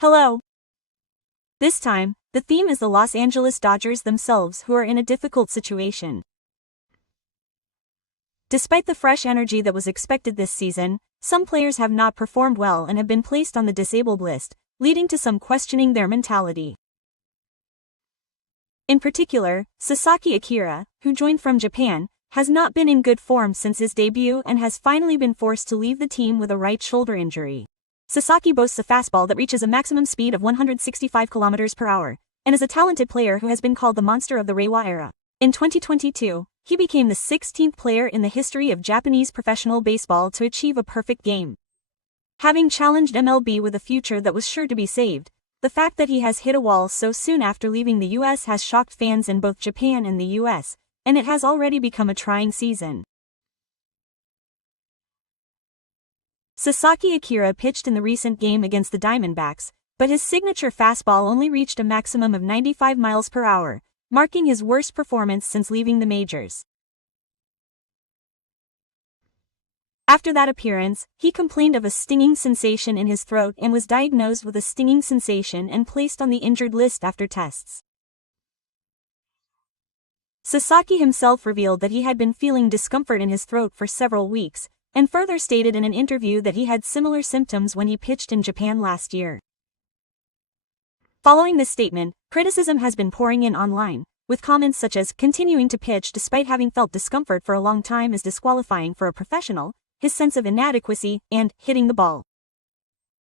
Hello. This time, the theme is the Los Angeles Dodgers themselves, who are in a difficult situation. Despite the fresh energy that was expected this season, some players have not performed well and have been placed on the disabled list, leading to some questioning their mentality. In particular, Sasaki Akira, who joined from Japan, has not been in good form since his debut and has finally been forced to leave the team with a right shoulder injury. Sasaki boasts a fastball that reaches a maximum speed of 165 km per hour, and is a talented player who has been called the monster of the Reiwa era. In 2022, he became the 16th player in the history of Japanese professional baseball to achieve a perfect game. Having challenged MLB with a future that was sure to be saved, the fact that he has hit a wall so soon after leaving the US has shocked fans in both Japan and the US, and it has already become a trying season. Sasaki Akira pitched in the recent game against the Diamondbacks, but his signature fastball only reached a maximum of 95 miles per hour, marking his worst performance since leaving the majors. After that appearance, he complained of a stinging sensation in his throat and was diagnosed with a stinging sensation and placed on the injured list after tests. Sasaki himself revealed that he had been feeling discomfort in his throat for several weeks, and further stated in an interview that he had similar symptoms when he pitched in Japan last year. Following this statement, criticism has been pouring in online, with comments such as continuing to pitch despite having felt discomfort for a long time is disqualifying for a professional, his sense of inadequacy, and hitting the ball.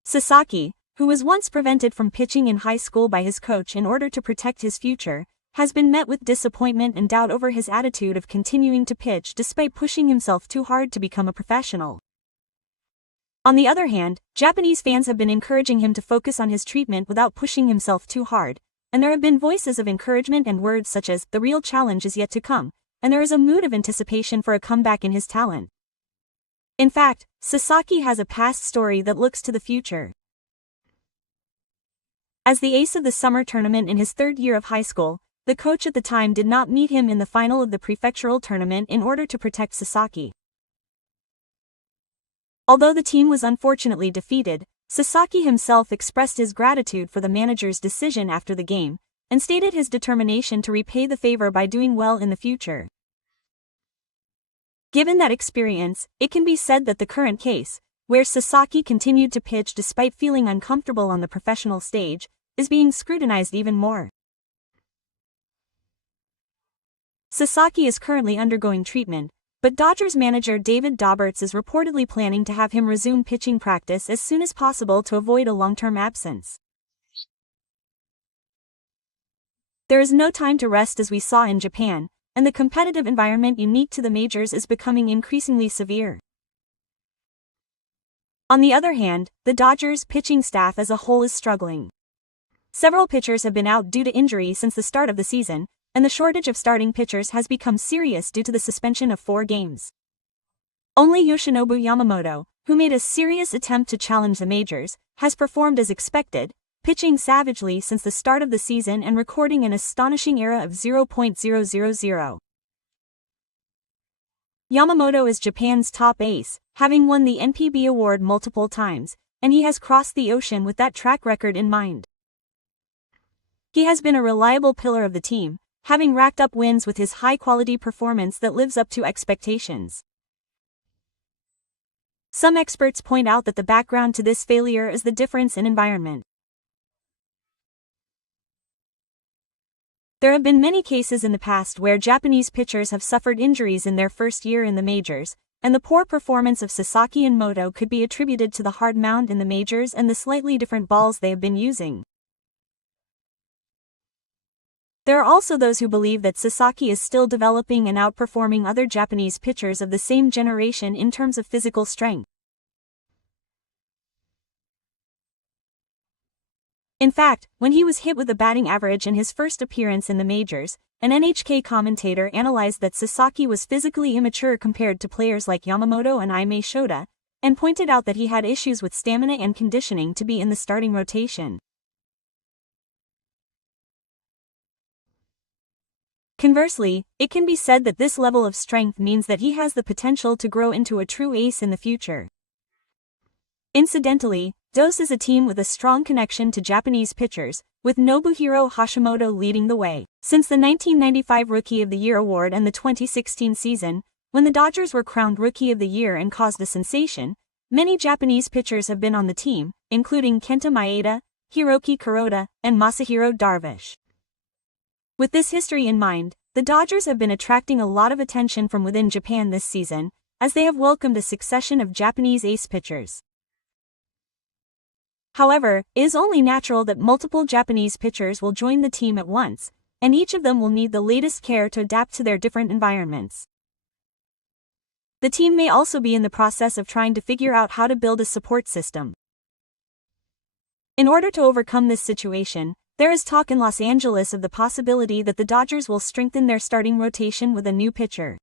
Sasaki, who was once prevented from pitching in high school by his coach in order to protect his future, has been met with disappointment and doubt over his attitude of continuing to pitch despite pushing himself too hard to become a professional. On the other hand, Japanese fans have been encouraging him to focus on his treatment without pushing himself too hard, and there have been voices of encouragement and words such as, "The real challenge is yet to come," and there is a mood of anticipation for a comeback in his talent. In fact, Sasaki has a past story that looks to the future. As the ace of the summer tournament in his third year of high school, the coach at the time did not meet him in the final of the prefectural tournament in order to protect Sasaki. Although the team was unfortunately defeated, Sasaki himself expressed his gratitude for the manager's decision after the game, and stated his determination to repay the favor by doing well in the future. Given that experience, it can be said that the current case, where Sasaki continued to pitch despite feeling uncomfortable on the professional stage, is being scrutinized even more. Sasaki is currently undergoing treatment, but Dodgers manager David Dauberts is reportedly planning to have him resume pitching practice as soon as possible to avoid a long-term absence. There is no time to rest as we saw in Japan, and the competitive environment unique to the majors is becoming increasingly severe. On the other hand, the Dodgers' pitching staff as a whole is struggling. Several pitchers have been out due to injury since the start of the season, and the shortage of starting pitchers has become serious due to the suspension of 4 games. Only Yoshinobu Yamamoto, who made a serious attempt to challenge the majors, has performed as expected, pitching savagely since the start of the season and recording an astonishing ERA of 0.000. Yamamoto is Japan's top ace, having won the NPB award multiple times, and he has crossed the ocean with that track record in mind. He has been a reliable pillar of the team, having racked up wins with his high-quality performance that lives up to expectations. Some experts point out that the background to this failure is the difference in environment. There have been many cases in the past where Japanese pitchers have suffered injuries in their first year in the majors, and the poor performance of Sasaki and Moto could be attributed to the hard mound in the majors and the slightly different balls they have been using. There are also those who believe that Sasaki is still developing and outperforming other Japanese pitchers of the same generation in terms of physical strength. In fact, when he was hit with a batting average in his first appearance in the majors, an NHK commentator analyzed that Sasaki was physically immature compared to players like Yamamoto and Ime Shota, and pointed out that he had issues with stamina and conditioning to be in the starting rotation. Conversely, it can be said that this level of strength means that he has the potential to grow into a true ace in the future. Incidentally, DOS is a team with a strong connection to Japanese pitchers, with Nobuhiro Hashimoto leading the way. Since the 1995 Rookie of the Year award and the 2016 season, when the Dodgers were crowned Rookie of the Year and caused a sensation, many Japanese pitchers have been on the team, including Kenta Maeda, Hiroki Kuroda, and Masahiro Darvish. With this history in mind, the Dodgers have been attracting a lot of attention from within Japan this season, as they have welcomed a succession of Japanese ace pitchers. However, it is only natural that multiple Japanese pitchers will join the team at once, and each of them will need the latest care to adapt to their different environments. The team may also be in the process of trying to figure out how to build a support system. In order to overcome this situation, there is talk in Los Angeles of the possibility that the Dodgers will strengthen their starting rotation with a new pitcher.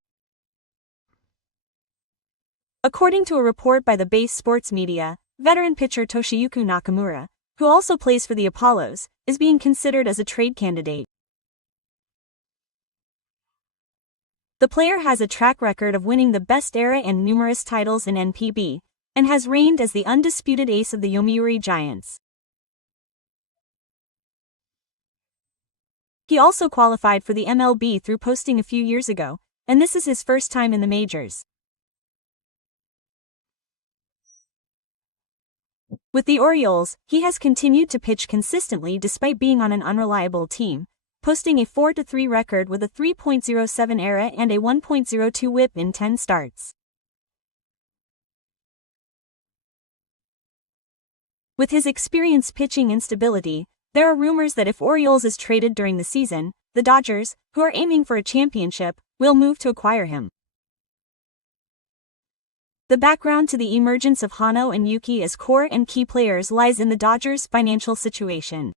According to a report by the base sports media, veteran pitcher Toshiyuki Nakamura, who also plays for the Apollos, is being considered as a trade candidate. The player has a track record of winning the best era and numerous titles in NPB, and has reigned as the undisputed ace of the Yomiuri Giants. He also qualified for the MLB through posting a few years ago, and this is his first time in the majors. With the Orioles, he has continued to pitch consistently despite being on an unreliable team, posting a 4-3 record with a 3.07 ERA and a 1.02 WHIP in 10 starts. With his experience pitching instability, there are rumors that if Orioles is traded during the season, the Dodgers, who are aiming for a championship, will move to acquire him. The background to the emergence of Hano and Yuki as core and key players lies in the Dodgers' financial situation.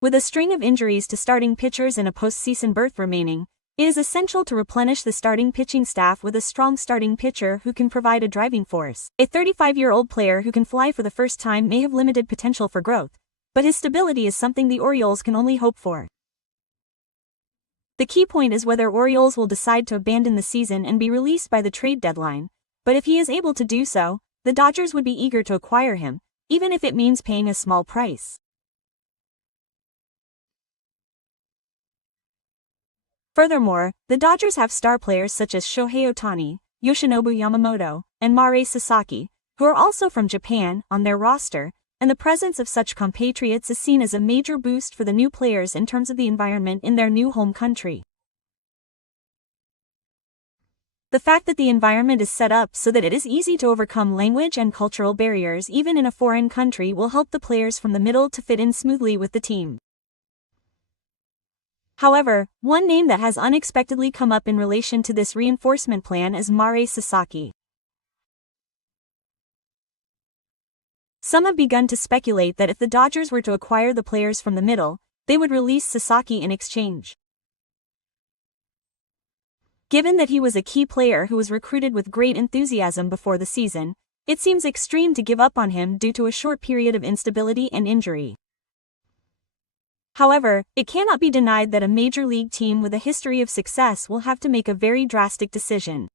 With a string of injuries to starting pitchers and a postseason berth remaining, it is essential to replenish the starting pitching staff with a strong starting pitcher who can provide a driving force. A 35-year-old player who can fly for the first time may have limited potential for growth, but his stability is something the Orioles can only hope for. The key point is whether Orioles will decide to abandon the season and be released by the trade deadline, but if he is able to do so, the Dodgers would be eager to acquire him, even if it means paying a small price. Furthermore, the Dodgers have star players such as Shohei Ohtani, Yoshinobu Yamamoto, and Mare Sasaki, who are also from Japan, on their roster, and the presence of such compatriots is seen as a major boost for the new players in terms of the environment in their new home country. The fact that the environment is set up so that it is easy to overcome language and cultural barriers even in a foreign country will help the players from the middle to fit in smoothly with the team. However, one name that has unexpectedly come up in relation to this reinforcement plan is Mare Sasaki. Some have begun to speculate that if the Dodgers were to acquire the players from the middle, they would release Sasaki in exchange. Given that he was a key player who was recruited with great enthusiasm before the season, it seems extreme to give up on him due to a short period of instability and injury. However, it cannot be denied that a major league team with a history of success will have to make a very drastic decision.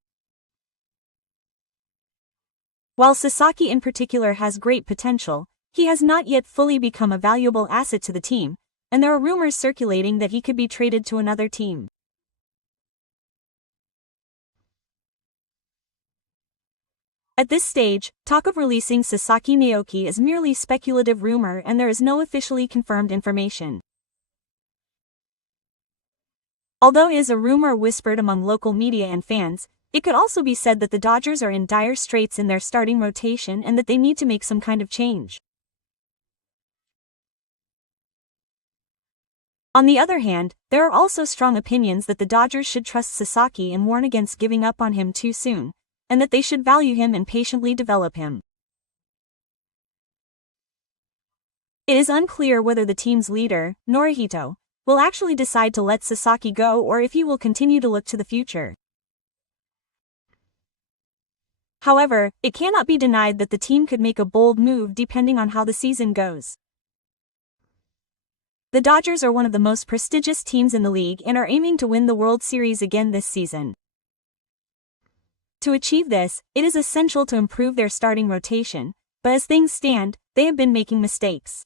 While Sasaki in particular has great potential, he has not yet fully become a valuable asset to the team, and there are rumors circulating that he could be traded to another team. At this stage, talk of releasing Sasaki Naoki is merely speculative rumor and there is no officially confirmed information. Although it is a rumor whispered among local media and fans, it could also be said that the Dodgers are in dire straits in their starting rotation and that they need to make some kind of change. On the other hand, there are also strong opinions that the Dodgers should trust Sasaki and warn against giving up on him too soon, and that they should value him and patiently develop him. It is unclear whether the team's leader, Norihito, will actually decide to let Sasaki go or if he will continue to look to the future. However, it cannot be denied that the team could make a bold move depending on how the season goes. The Dodgers are one of the most prestigious teams in the league and are aiming to win the World Series again this season. To achieve this, it is essential to improve their starting rotation, but as things stand, they have been making mistakes.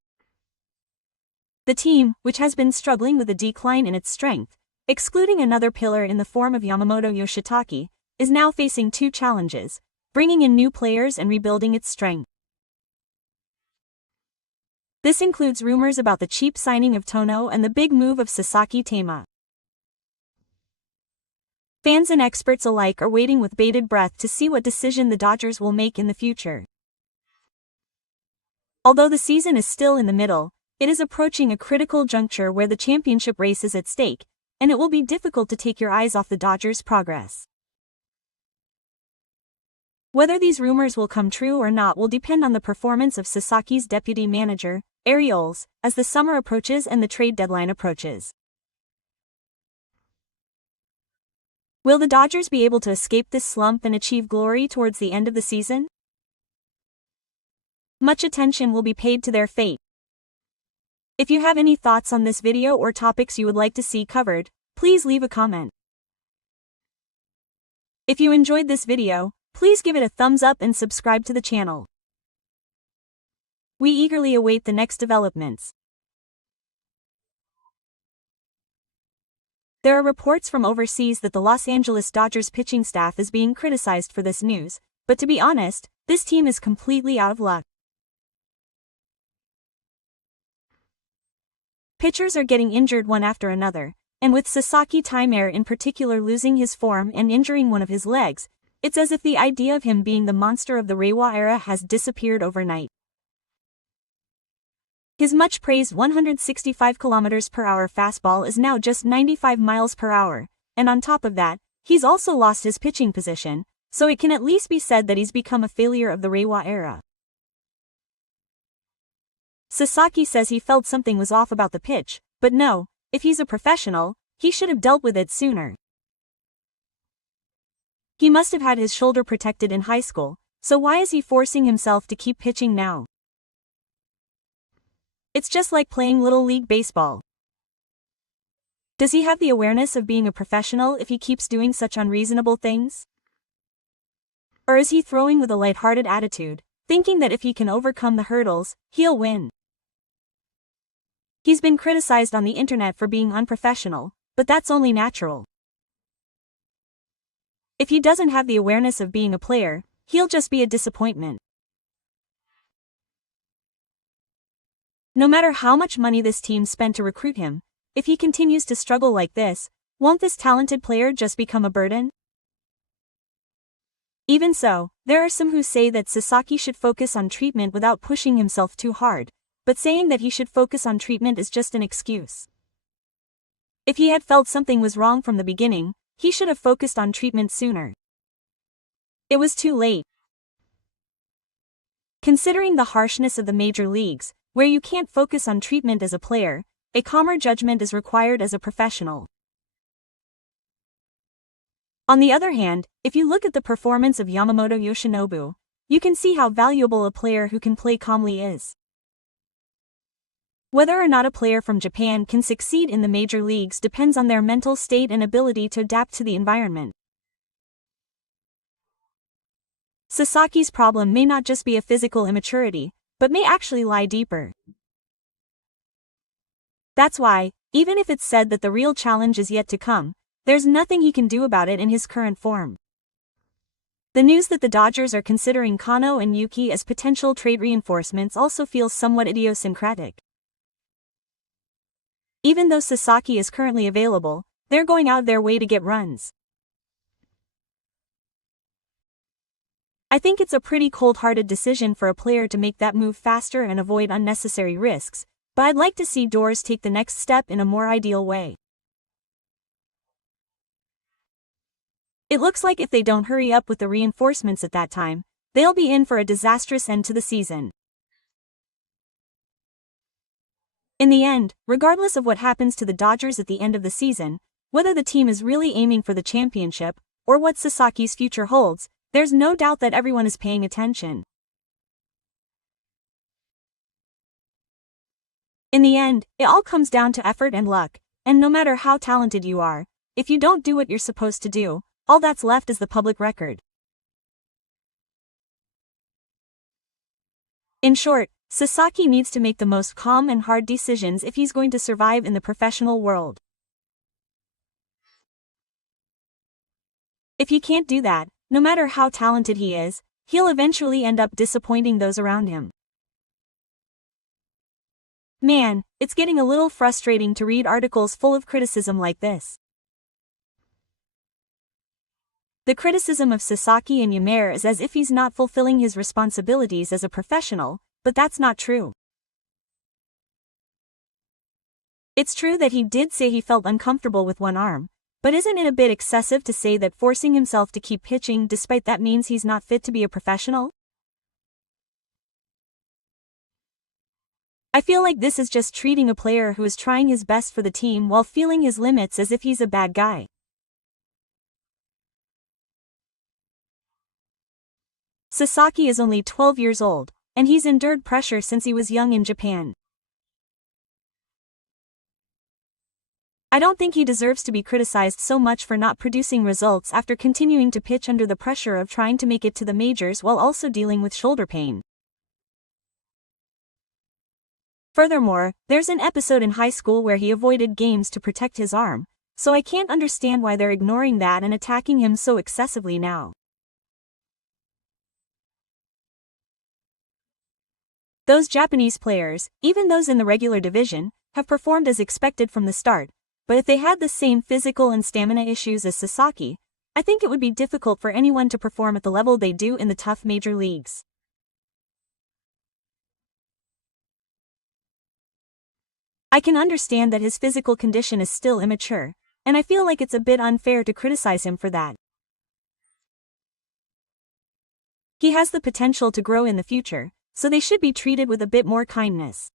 The team, which has been struggling with a decline in its strength, excluding another pillar in the form of Yamamoto Yoshitake, is now facing two challenges: bringing in new players and rebuilding its strength. This includes rumors about the cheap signing of Tono and the big move of Sasaki Tama. Fans and experts alike are waiting with bated breath to see what decision the Dodgers will make in the future. Although the season is still in the middle, it is approaching a critical juncture where the championship race is at stake, and it will be difficult to take your eyes off the Dodgers' progress. Whether these rumors will come true or not will depend on the performance of Sasaki's deputy manager, Orioles, as the summer approaches and the trade deadline approaches. Will the Dodgers be able to escape this slump and achieve glory towards the end of the season? Much attention will be paid to their fate. If you have any thoughts on this video or topics you would like to see covered, please leave a comment. If you enjoyed this video, please give it a thumbs up and subscribe to the channel. We eagerly await the next developments. There are reports from overseas that the Los Angeles Dodgers pitching staff is being criticized for this news, but to be honest, this team is completely out of luck. Pitchers are getting injured one after another, and with Sasaki Tama in particular losing his form and injuring one of his legs, it's as if the idea of him being the monster of the Reiwa era has disappeared overnight. His much-praised 165 km/h fastball is now just 95 miles per hour, and on top of that, he's also lost his pitching position, so it can at least be said that he's become a failure of the Reiwa era. Sasaki says he felt something was off about the pitch, but no, if he's a professional, he should have dealt with it sooner. He must have had his shoulder protected in high school, so why is he forcing himself to keep pitching now? It's just like playing Little League Baseball. Does he have the awareness of being a professional if he keeps doing such unreasonable things? Or is he throwing with a lighthearted attitude, thinking that if he can overcome the hurdles, he'll win? He's been criticized on the internet for being unprofessional, but that's only natural. If he doesn't have the awareness of being a player, he'll just be a disappointment. No matter how much money this team spent to recruit him, if he continues to struggle like this, won't this talented player just become a burden? Even so, there are some who say that Sasaki should focus on treatment without pushing himself too hard, but saying that he should focus on treatment is just an excuse. If he had felt something was wrong from the beginning, he should have focused on treatment sooner. It was too late. Considering the harshness of the major leagues, where you can't focus on treatment as a player, a calmer judgment is required as a professional. On the other hand, if you look at the performance of Yamamoto Yoshinobu, you can see how valuable a player who can play calmly is. Whether or not a player from Japan can succeed in the major leagues depends on their mental state and ability to adapt to the environment. Sasaki's problem may not just be a physical immaturity, but may actually lie deeper. That's why, even if it's said that the real challenge is yet to come, there's nothing he can do about it in his current form. The news that the Dodgers are considering Kano and Yuki as potential trade reinforcements also feels somewhat idiosyncratic. Even though Sasaki is currently available, they're going out of their way to get runs. I think it's a pretty cold-hearted decision for a player to make that move faster and avoid unnecessary risks, but I'd like to see Doors take the next step in a more ideal way. It looks like if they don't hurry up with the reinforcements at that time, they'll be in for a disastrous end to the season. In the end, regardless of what happens to the Dodgers at the end of the season, whether the team is really aiming for the championship, or what Sasaki's future holds, there's no doubt that everyone is paying attention. In the end, it all comes down to effort and luck, and no matter how talented you are, if you don't do what you're supposed to do, all that's left is the public record. In short, Sasaki needs to make the most calm and hard decisions if he's going to survive in the professional world. If he can't do that, no matter how talented he is, he'll eventually end up disappointing those around him. Man, it's getting a little frustrating to read articles full of criticism like this. The criticism of Sasaki and Ymer is as if he's not fulfilling his responsibilities as a professional, but that's not true. It's true that he did say he felt uncomfortable with one arm, but isn't it a bit excessive to say that forcing himself to keep pitching despite that means he's not fit to be a professional? I feel like this is just treating a player who is trying his best for the team while feeling his limits as if he's a bad guy. Sasaki is only 12 years old, and he's endured pressure since he was young in Japan. I don't think he deserves to be criticized so much for not producing results after continuing to pitch under the pressure of trying to make it to the majors while also dealing with shoulder pain. Furthermore, there's an episode in high school where he avoided games to protect his arm, so I can't understand why they're ignoring that and attacking him so excessively now. Those Japanese players, even those in the regular division, have performed as expected from the start, but if they had the same physical and stamina issues as Sasaki, I think it would be difficult for anyone to perform at the level they do in the tough major leagues. I can understand that his physical condition is still immature, and I feel like it's a bit unfair to criticize him for that. He has the potential to grow in the future, so they should be treated with a bit more kindness.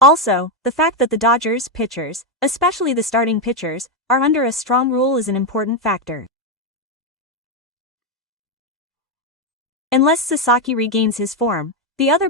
Also, the fact that the Dodgers pitchers, especially the starting pitchers, are under a strong rule is an important factor. Unless Sasaki regains his form, the other